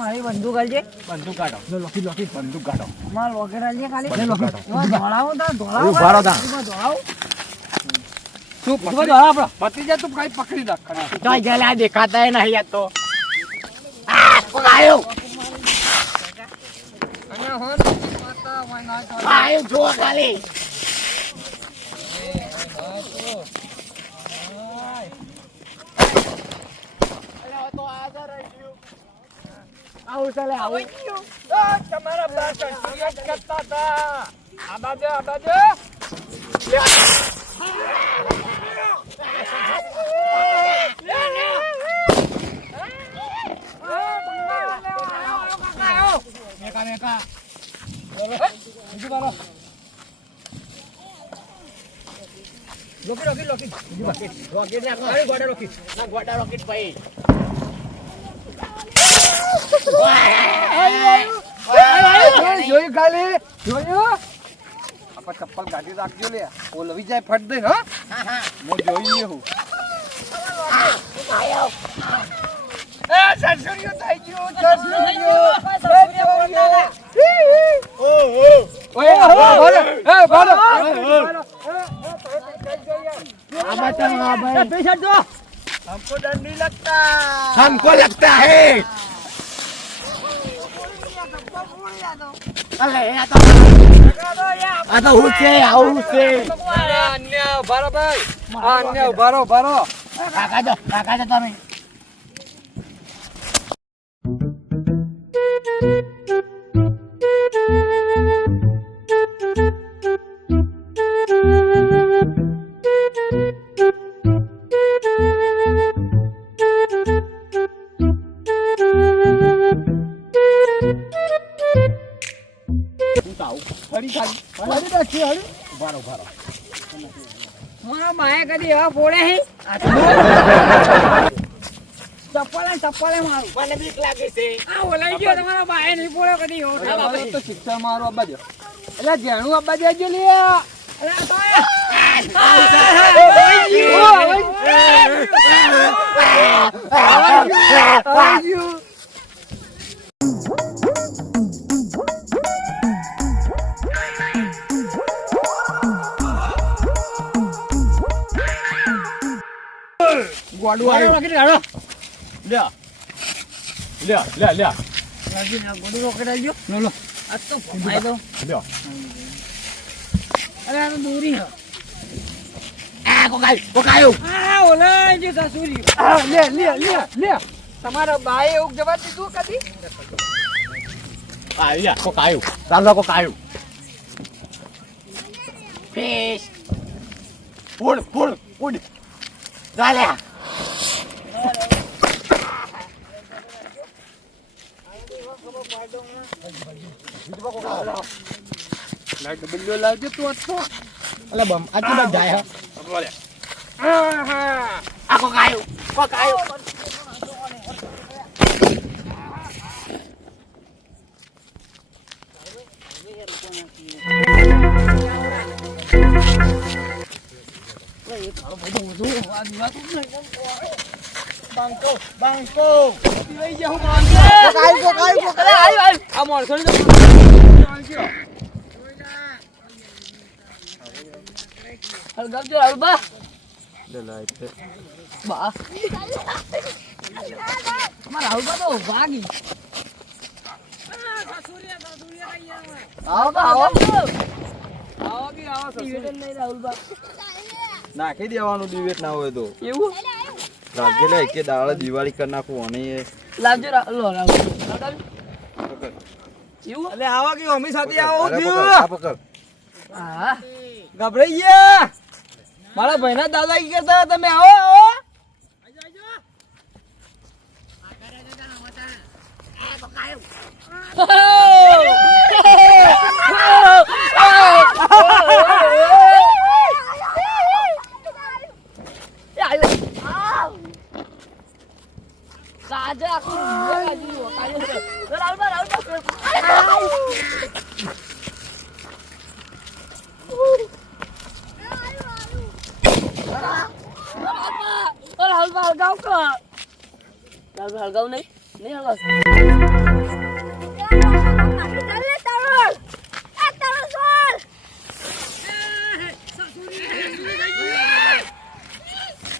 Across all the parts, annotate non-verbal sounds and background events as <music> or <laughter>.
મારી બંદૂક આલજે બંદૂક કાઢો. જો લોકી લોકી બંદૂક કાઢો. માર લોકેટ આલજે ખાલી. બંદૂક કાઢો એમાં તા ધોળાવો એવું તા. ધોળાવો. તું પકડી? દોડાવો આપડા. પતી જાય તું કઈ પકડી રાખ ખરા તો જલા દેખાતા નહીં યાર તો. આ માતા વાના તો આયો જો ખાલી? આવું ચાલે આવું. તમારા પાછળ સિયાત કરતા હતા. આ બાજુ આ બાજુ. મેકા મેકા રોકી રોકી. રોકી. રોકેટ રાખો અરે ગોડા રોકેટ ના ગોડા રોકેટ ભાઈ. જોયું ખાલી જોયું આપા ચપ્પલ કાઢી રાખજો લે ઓ લવી જાય ફટ દે હા હું જોઈ હું એ સરસુરિયો થઈ ગયું સરસુરિયો સરસુરિયો ઓ ઓ ઓય ભાલો એ ભાલો આ બચન આ ભાઈ પૈસા જો हमको डर नहीं लगता हमको लगता है અલે આ તો હું છે આવું છે. અન્ય ભારો ભાઈ અન્ય ભારો ભારો કાકા જો કાકા જો તમે. માએ કદી એવા ફોડે હે ચપ્પલે ચપ્પલે મારું મને બીક આ ઓલાઈ ગયો તમારા બાએ નહીં ફોડ્યો કદી તો શિક્ષણ મારો અબ્બાજો એટલે જેણું અબ્બા જજો લે અરે તો. ગોડું આવ્યું. લ્યા. લ્યા લ્યા લ્યા. રાજી ના ગોળી રોકેટ આલજો. લો લો આ તો ફસાઈ દો. લ્યો. અરે આ તો દોરી હે. ગયો તમારા બાએ એવું જવા દીધું કદી? લ્યા ચાલો ફિશ. ચાલ્યા લાઈટ બિલ્લો લાવજો તું હતો અલે બમ આ કેમ જાય બોલે આ કોકાયો કોકાયો બાંકો બાંકો લઈ જાઉં કોકાયો કોકાયો કોકાયો આ માણસો હલગાવજો હલબા બા મારા હલબા તો ભાગી આવો બા આવો આવો બી આવો નિવેદન નાખી દેવાનું દિવેટ ના હોય તો. એવું? રાખજે લે કે દાળ દિવાળી કરી નાખું અને એ લાવજો લો લગાવજો. એવું? એટલે આવા કે અમી સાથે આવો અરે પકડ, આ પકડ. હા. ગભરાઈ ગયા. મારા ભાઈના દાદા કી કરતા તમે આવો આવો. સાજા <laughs> આખું કાઢી કાઢી રાહુલબા રાહુલબા અરે હલવા હલગાવ કા હલગાવ નહીં નહીં હલગાવ ચાલે તારો આ તારો સોલ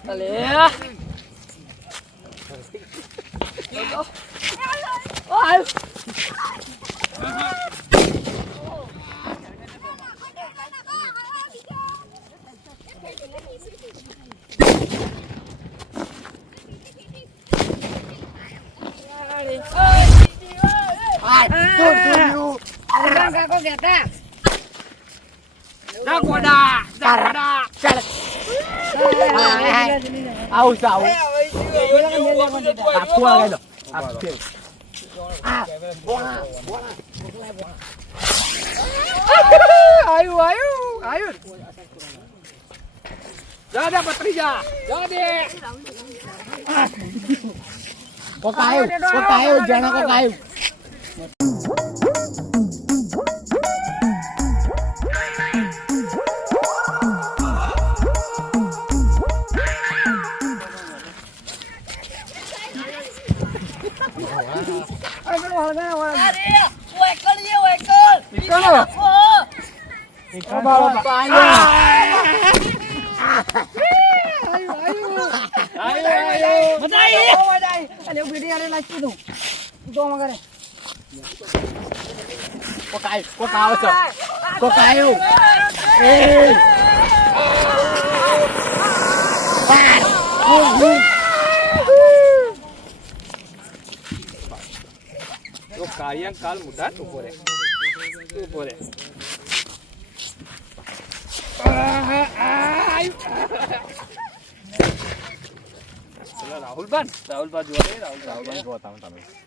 અલે ઓ આવ જા ગોડા જા ગોડા ચાલ આવું છે આવું આખું આગળ દો આખું આયુ આયુ આયુ જા જા પતરી જા જા દે કોક આયો કોક આયો જણા કોક આયો આયો કોક આવે છે કોક આયો તો કાર્ય કાલ મુઠા ઊભો રે ઊભો રે રાહુલ બાન રાહુલ બા જોવા દે રાહુલ રાહુલ બાન જોતા હું તમે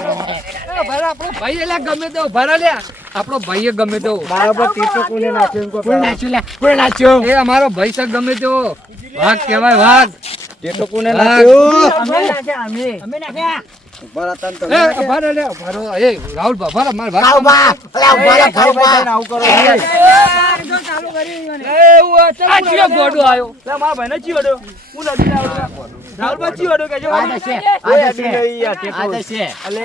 આપણો ભાઈ એટલે ગમે તેવો ભલે લ્યા આપણો ભાઈ ગમે તેવો બરાબર ટીટો કોને નાખ્યો કોને નાખ્યું લે કોને નાખ્યો એ અમારો ભાઈ સર ગમે તેવો વાઘ કહેવાય વાઘ ટેટો કોને વાઘ. અમે નાખ્યા અમે અમે ને લે. એ રાહુલ ભા, મારે મારા ભાઈને ચીવડો હું નથી આવડો રાહુલ બા ચીવડો કે જો આ દશે આ દશે આ દશે અલે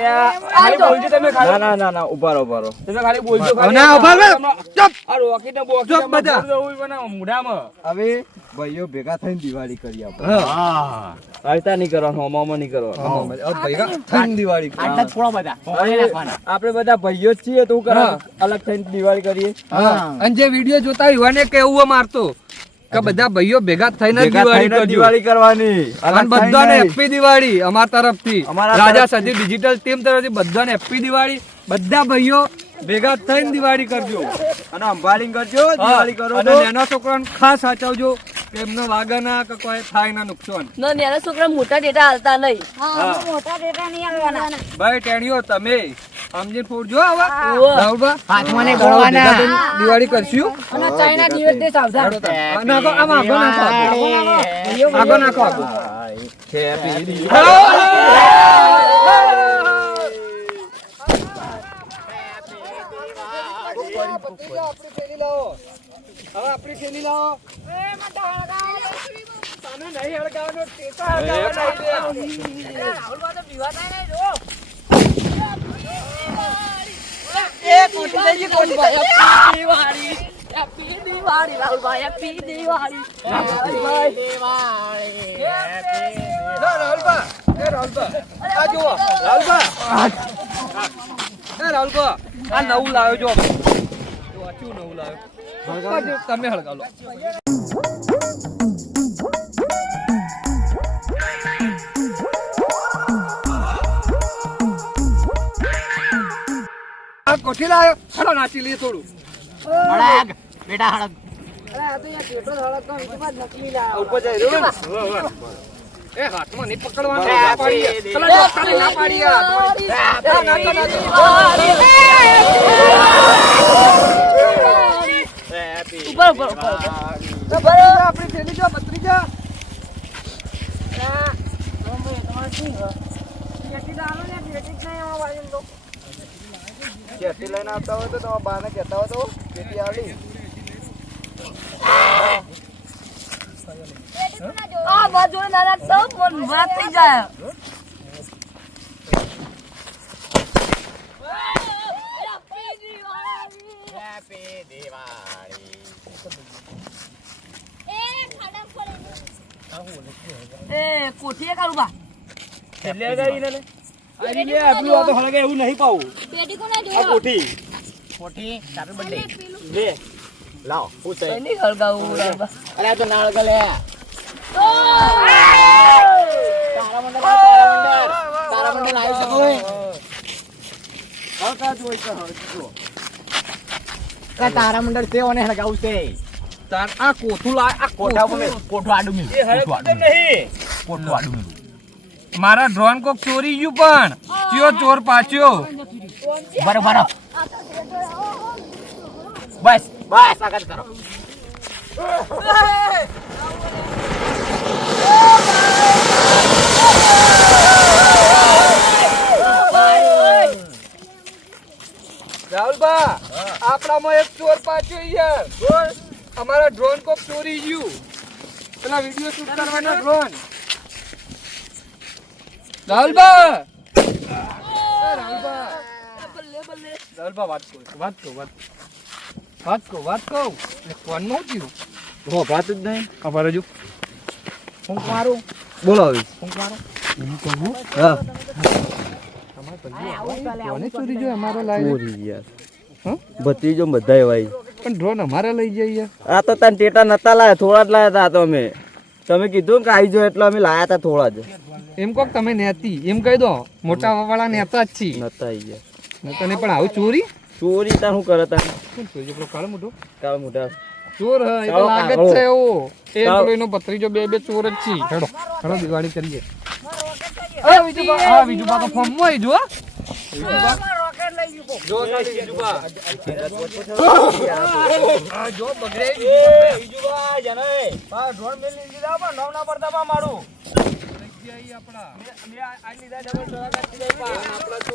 ખાલી બોલજો તમે ખાલી. ના ના ના ઊભા રહો તમે ખાલી બોલજો ખાલી. ના, ઊભા રહો. આ રોકી ને બોકી બધા. મુઢામાં. હવે ભાઈઓ ભેગા થઈને દિવાળી કરી આપણે હા. આવતા નહીં કરવાનું હોમામાં નહીં કરવાનું. ભેગા થઈને દિવાળી આટલા થોડા બધા. આપણે બધા ભાઈઓ જ છીએ તો કર અલગ થઈને દિવાળી કરીએ. હા. અને જે વીડિયો જોતા હોય એને કેવું મારતો કે બધા ભાઈઓ ભેગા થઈને દિવાળી કરવાની. અને બધાને હેપી દિવાળી અમારા તરફથી. રાજા સજી ડિજિટલ ટીમ તરફથી બધાને હેપી દિવાળી. બધા ભાઈઓ ભેગા થઈને દિવાળી કરજો. અને અંબાળી કરજો દિવાળી કરો અને નાના છોકરાને ખાસ સાચવજો. એમને વાગે ના કે કોઈ થાય ના નુકસાન. ના નાના છોકરા મોટા ડેટા હાલતા નહીં. હા. મોટા ડેટા નહીં હાલવાના. ભાઈ ટેણીઓ તમે સમજીને ફોડજો હવે રાહુલભા હાથમાં નહીં ગળવાના દિવાળી કરશું. અને ચાઇના દિવસ દે સાવધાન. હેડો તાર. આ નાખો આમાં આગો નાખો. આગો નાખો. આગો Happy દિવાળી. હવે આપણી થેલી લાવો તને નહીં હળગાવવાનો ટેટા હળગાવવાનો નહીં લે. હેપી દિવાળી રાહુલભાઈ હેપી દિવાળી ના, રાહુલભા. એ રાહુલભા. આ જુઓ. રાહુલભા. એ રાહુલભા. આ નવું લાવ્યો જો જો આ નવું લાવ્યો તમે હળગાવો લો કોઠી લાયો હળો નાચી લઈએ થોડું હળગ બેટા હળગ ઉપર એ હાથમાં નહીં પકડવાનું ના ના. ના, નાચો. ઉપર ઉપર ઉપર તો ભત્રીજા, આપણી થેલી જો, ભત્રીજા. ચેટી લઈને આવતા હોય તો તમારા બાને કહેતા હોય તો ચેટી આવડી આ બાજુ નાના તો મન વાત થઈ જાય. હેપી દિવાળી એ કોઠીએ કાળું બા એટલે ગઈ ને અરે લે આટલું આ તો હળગે એવું નહીં પાવું પેટી કોને જોયો આ કોઠી કોઠી તારે બડે લે લાવ પૂછે નહીં હળગાવું બા અરે આ તો નાળ ગલે તારા મંડળ તારા મંડળ તારા મંડળ આવી શકો હે હળકા જોઈ તો હળજો કે તારા મંડળ છે ઓને હળગાવું છે? તાર આ કોઠું લાય આ કોઠા કોઠું પર કોઠો. આડું મિલ. કોઠો આડું મિલ. કોઠો આડું મિલ. મારા ડ્રોન કોક ચોરી ગયું પણ. ચિયો ચોર પાછ્યો બરો બરો. બસ બસ આગળ કરો. રાહુલબા આપણામાં એક ચોર પાછો યાર અમારા ડ્રોન કોક ચોરી ગયું. પેલા વીડિયો શૂટ કરવાના ડ્રોન રાહુલબા રાહુલબા રાહુલબા વાત કહું વાત કહું વાત વાત કહું વાત કહું ફોનમાં શું થયું હો વાત જ નહીં. ખબર જો. હું મારું. બોલો હવે હું મારું. હા. ચોરી જોઈ અમારો લાવી ચોરી યાર. હં? ભત્રીજો બધા ભાઈ પણ ડ્રોન અમારે લઈ જઈએ આ તો તને ટેટા નતા લાયા થોડા જ લાયા હતા તો અમે. તમે કીધું કે આવી જાઓ એટલે અમે લાયા હતા થોડા જ. એમ કોક તમે નેતી એમ કહી દો મોટા વાળા નેતા જ છી. નતા આવી ગયા તને પણ આવું ચોરી? ચોરી તા હું કરે તાર શું ચોરી? પેલો કાળો મોટો? કાળ મોટા. ચોર હે એ લાગે છે એવો. એ પેલો એનો ભત્રીજો બે બે ચોર જ છી. હેડો હેડો દિવાળી કરીએ. વિજુબા વિજુબા તો ફોર્મમાં જો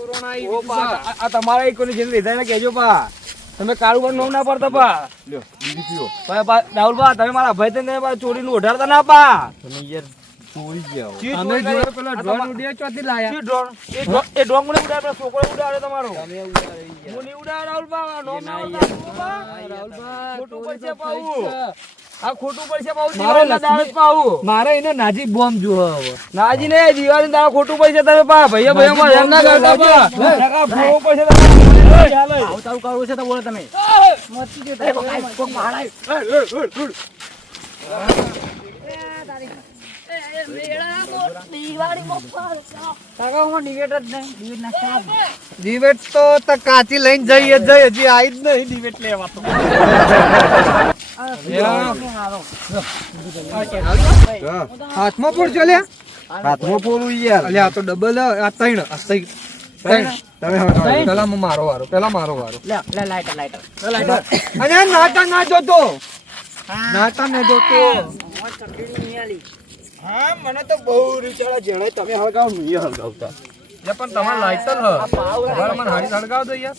ના આ તમારા એક કોની જેને લીધા એને કહેજો પા તમે કાળું નવ ના પડતા પા લ્યો બીજી પીઓ રાહુલ પા તમે મારા ભાઈ પા ચોરી નું ઓઢાડતા ના પા. તમે યાર ચોરી ગયા ચી અમે ચોરી જોયો કરી? પેલો આ ડ્રોન ઉડ્યા ચોથી લાયા ચી ડ્રોન એ ડ્રોન કોને ઉડાડે પેલા છોકરો ઉડાડે તમારો તમે ઉડાડી હું નહીં ઉડાડે રાહુલ પા નવ ના પડતા પા રાહુલભાઈ, ખોટું પડશે પાવું આ ખોટું પડશે પાવું મારે દાડે પાવું મારે એને નાજી બોમ્બ જોવો હવે નાજી ને દિવાળી દાડે ખોટું પૈસા તમે પા ભૈયા ભૈયા માં હેરાન ના કરતા પા ટકા ભોગવો પડશે તમે આવું ચાલુ કરવું છે તો બોલો તમે દિવેટ તો કાચી લઈને જઈએ જઈ હજી આવી જ નહીં દિવેટ લેવા તો હાથમાં યાર અલ્યા આ તો ડબલ આ ત્રણ આ ત્રણ. પેલા મારો વારો પેલા મારો વારો નાટા ના જોતો. નાટા ને જોતો હા મને તો બહુ રીચાળા જેણે તમે હળગાવ નહીં હળગાવતા. લે પણ તમારે લાઈટર હ. હવે મને હારી હળગાવ દો યાર.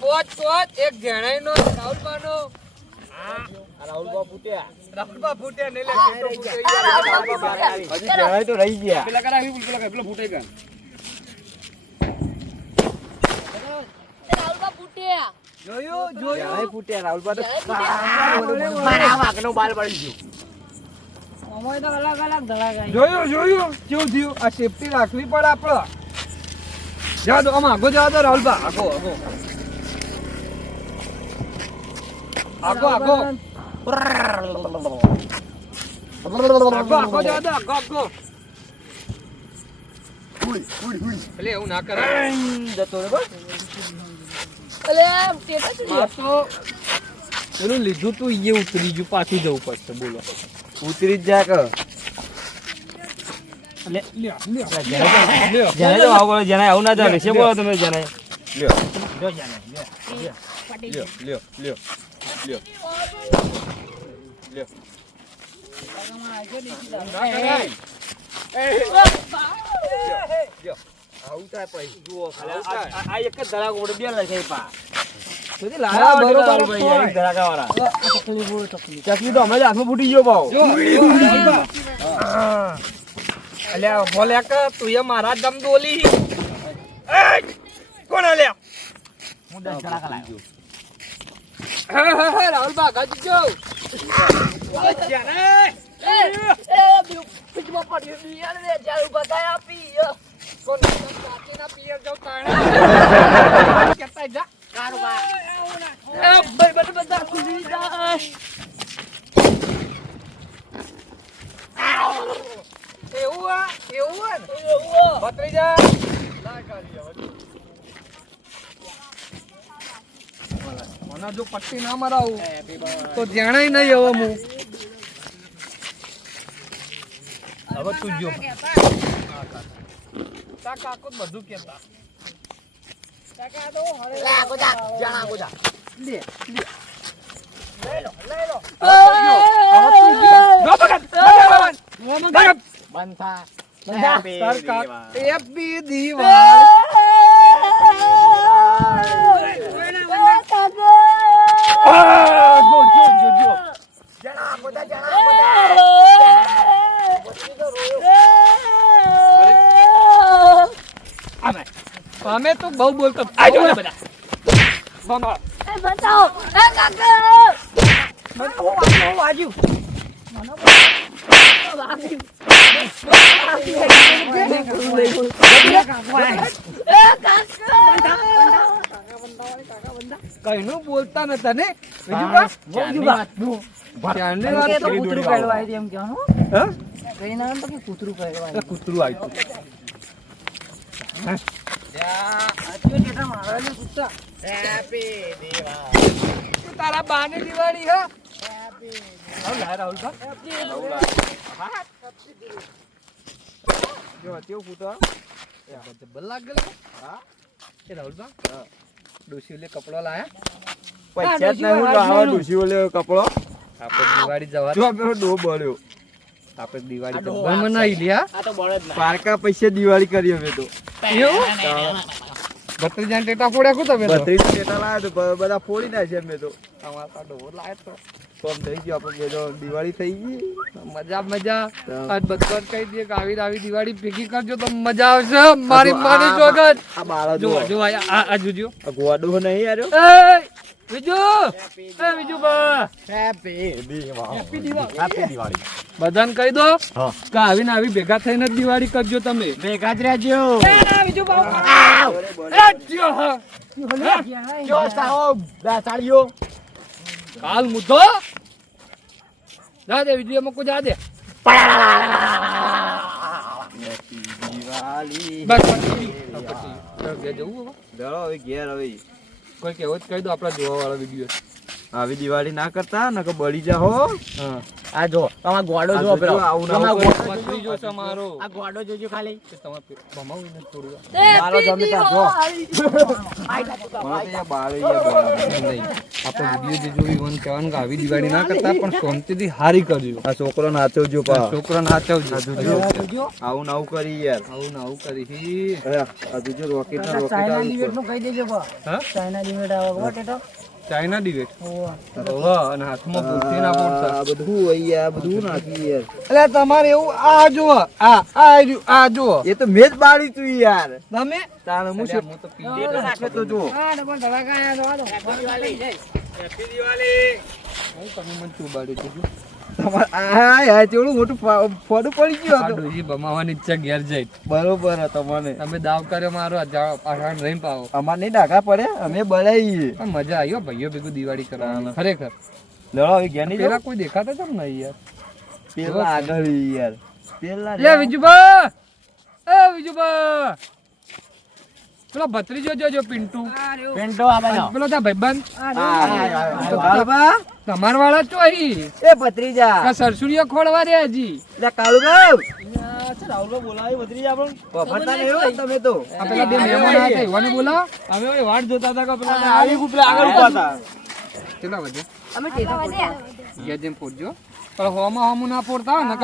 પોચ પોચ એક જણાઈ નો રાહુલબા નો રાહુલ ફૂટ્યા ફૂટ્યો. હજી જણાય તો રહી ગયા. પેલા કરા આવી પેલા પેલો ફૂટે કર જોયું જોયું? ફૂટ્યા રાહુલ મારા વાંકનો બાલ પડી ગયો. જોયું જોયું? કેવું થયું? આ સેફટી રાખવી પડે આપણે. જવા દો આમાં આગો જવા દો રાહુલભા આગો આગો. આગો આગો. આગો આગો જવા દો આગો આગો. એટલે એવું ના કરે જતો રે બસ. પેલું લીધું તું એ ઉતરી ગયું પાછું જવું પડશે બોલો. ઉતરી જ જા કે લે લ્યો લ્યો. લ્યો જેને તો આવું ના ચાલે. છે બોલો તમે જણાય લ્યો. લ્યો લ્યો. લ્યો લ્યો લ્યો ના કરાય. આવું દમ દોલી કોણ અલ્યા હું રાહુલ બા ગાજી જો એ એ ચાલુ બતાય આપી કોણ કાકીના પિયર જો. તાણા કેતા જા એ ભાઈ બધા બધા ખુલી જાય બધું કેતા કાકા તો હરે એવું બતરી જા તો તું તા કાકો તો બધું કેતા હેપી દિવાળી જો જો જો જો અમે તો બહુ બોલતો આજો ને બધા. એ બતાવો. એ કાકા! મને હું કઈનું બોલતા નતા ને કૂતરું આવો. હા? કૂતરું આવ્યું તારા બાની દિવાળી હા રાહુલ હા, હા. જો કેવું ફૂટો જબ્બર બા ડોશી ઓલે કપડો લાયા પૈસા જ નહીં હું આવા ઓલે કપડો આપણે દિવાળી જવા જો પેલો ડો બળ્યો આપણે દિવાળી મનાઈ લ્યા. આ તો બળદ પારકા પૈસે દિવાળી કરી અમે તો. એવું? જણ ટેટા ફોડ્યા કુ તમે બત્રીસ ટેટા લાવ્યા તો બધા ફોડી નાખ્યા અમે તો. અમારા તો ઢોર લાયો તો. કોમ થઈ ગયો આપણે તો દિવાળી થઈ ગઈ. મજા મજા. આજ બધા કહી દઈએ કે આવી આવી દિવાળી ભેગી કરજો તો મજા આવશે. મારી જોગત આ બાળા જો જો જો આ આ આ જોજો ગોડો નહીં યાર એ વિજુ એ વિજુ હેપી દિવાળી હેપી દિવાળી બધાને કહી દો કે આવીને આવી ભેગા થઈને દિવાળી કરજો તમે. ભેગા જ રહેજો. એ વિજુ બા એ જ્યો હા. જો સાઓ બેસાડ્યો. કાલ મુદ્દો? જા દે વિજુ એમાં કોઈ જા દે. દિવાળી બસ જવું? હવે ઘેર હવે. કોઈ કહેવત જ કહી દો આપણા જોવા વાળા વીડિયો. આવી દિવાળી ના કરતા નકર બળી જા હો. હા. આ જો તમાર ગોડો જો પેલો. આવું તમાર ગોડો જો જોશે મારો આ ગોડો જોજો ખાલી. કે તમે પે- ભમાવું ને થોડું મારો જમે તો અહીંયા બારે અહીંયા નહીં. આપણે વિડિયો જે જોયું વન કહેવાનું કે આવી દિવાળી ના કરતા પણ શાંતિથી હારી કરજો. આ છોકરો નાચવજો પા. છોકરાને હાચવજો આ જોજો. આવું ને આવું કરી યાર. આવું નવું આવું કરી. હી. આ જોજો રોકેટ રોકેટ આવું કહી દેજો બા હા? ચાઇના લિમિટ આવો ગોટ એટો ચાઇના ડિવેટ અને હાથમાં પૂરતી ના આ બધું હોય આ બધું નાખી યાર. એટલે તમારે એવું આ જો આ આ જો આ જો એ તો મેં જ બાળી તું યાર. તમે? તારે હું અલ્યા, શું હું તો પી ડેટો નાખે તો જો હું તમે મન ચૂબાડી દીધું? તમારે આ આ મોટું ફોડું પડી ગયું હતું. ડોશી ભમાવાની ઈચ્છા ઘેર જઈ. બરોબર તમને. તમે દાવ કર્યો મારો પાછળ રહીને પાવો. અમાર નહીં ડાઘા પડે અમે બળાઈએ. મજા આવી ભાઈઓ ભેગું દિવાળી કરવાની. ખરેખર. લડો હવે ઘેર નહીં પેલા કોઈ દેખાતા તમને યાર? પેલા આગળ યાર. પેલા લે વિજુબા એ વિજુબા પેલો ભત્રીજો જોજો પિન્ટુ. પિન્ટુ પેલો તા ભાઈબંધ. તમાર વાળા તો અહી. એ ભત્રીજા. આ સરસુડીઓ ખોળવા રે હજી. લે કાળુબા રાહુલ બોલાવી ભત્રીજા આપણો વફાતા નહીં હો તમે તો. આ પેલા બે મહેમાન હતા એવાને બોલાવો. અમે ઓલી વાટ જોતા હતા કે પેલા આવી ગુપલે આગળ ઊભા હતા. કેટલા વાગે? અમે ટેકા પડ્યા ગયા જેમ ફોડજો પણ હોમાં હોમું ના ફોડતા હોય ને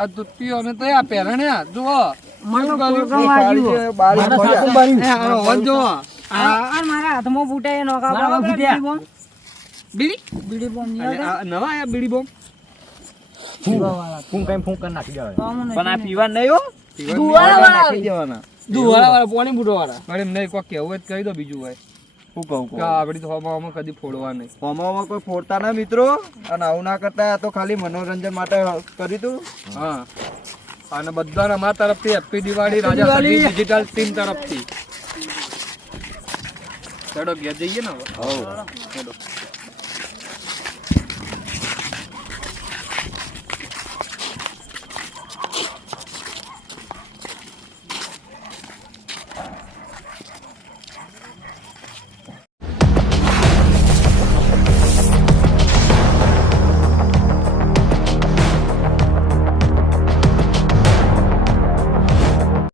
આ તુત્તીઓ અમે તો આ પહેરણ્યા જુઓ. કરી પણ આ પીવા નહીં દુવાળા નાખી દેવાના. દુવાળા વાળા. પોણી બુટો વાળા પણ એમ નહીં કોઈ કહેવું હોય કહી દો બીજું હું કહું કે આપડી તો કદી ફોડવા નહીં. હોમામાં કોઈ ફોડતા ના મિત્રો? અને આવું ના કરતા તો ખાલી મનોરંજન માટે કર્યું તું હા. અને બધાને અમારા તરફથી happy Diwali Raja digital team તરફથી. ચડો ઘેર જઈએ ને હવે? ચડો